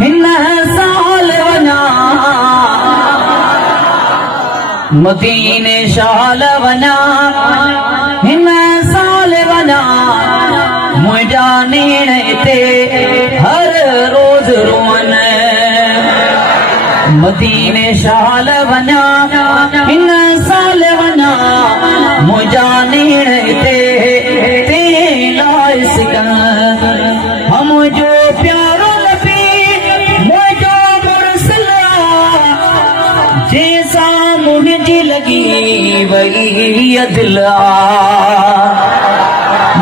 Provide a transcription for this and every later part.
हिन साल वञा मदीने शाल वञा हिन साल वञा मुंहिंजा नेण हिते हर रोज़ रोअन मदीने शाल वञा हिन साल वञा मुंहिंजा नेण हिते ते लाइ सिकन मुंहिंजो प्यारो नबी मुंहिंजो मुरसल जंहिंसां मुंहिंजी लॻी वई दिल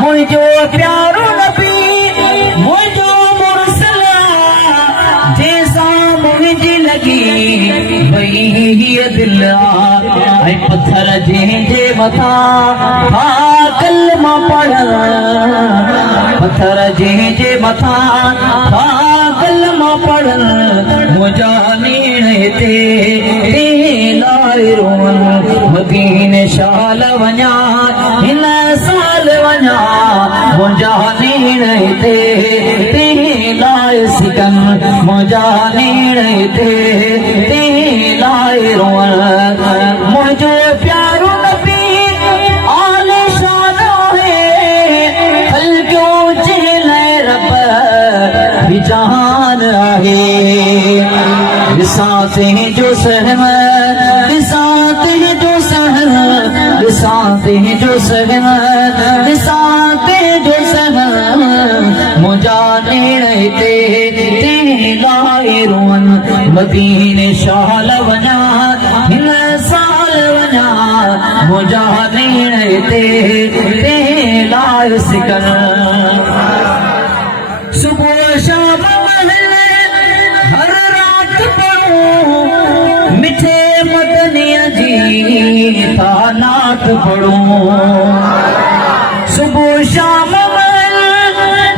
मुंहिंजो प्यारो नबी मुंहिंजो मुरसल जंहिंसां मुंहिंजी लॻी वई दिल ऐं पत्थर जंहिंजे मथां कलमा पढ़ण पत्थर जंहिंजे मथां कलमा पढ़ण मुंहिंजा नेण हिते ते लाइ रोअन मदीने शाल वञा हिन साल वञा मुंहिंजा नेण हिते ते लाइ सिकन मुंहिंजा नेण हिते ते लाइ रोअन मुंहिंजो प्यारो नबी जहान आहे ॾिसां जो सहम ॾिसां जो सहम ॾिसां जो सहम ॾिसां जो सहम मुंहिंजा नेण हिते ते लाइ रोअन मदीने शाल वञा हिन साल वञा मुंहिंजा नेण हिते ते लाइ सिकन सुबुह शाम हर रात पढ़ूं मिठे मदनीअ जी तानात पढ़ूं सुबुह शाम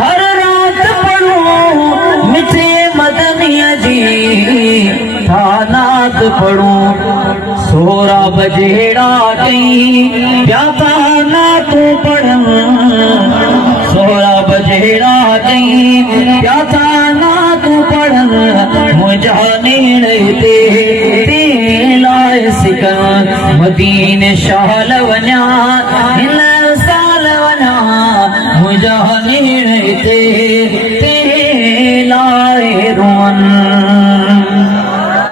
हर रात पढ़ूं मिठे मदनीअ जी तानात पढ़ूं सोरा बजेड़ा कई या तानात पढ़ूं सोरा बजेड़ा कई या तानात पढ़न मुंहिंजा नेण हिते ते लाइ सिकन मदीने शाल वञा हिन साल वञा मुंहिंजा नेण हिते ते लाइ रोअन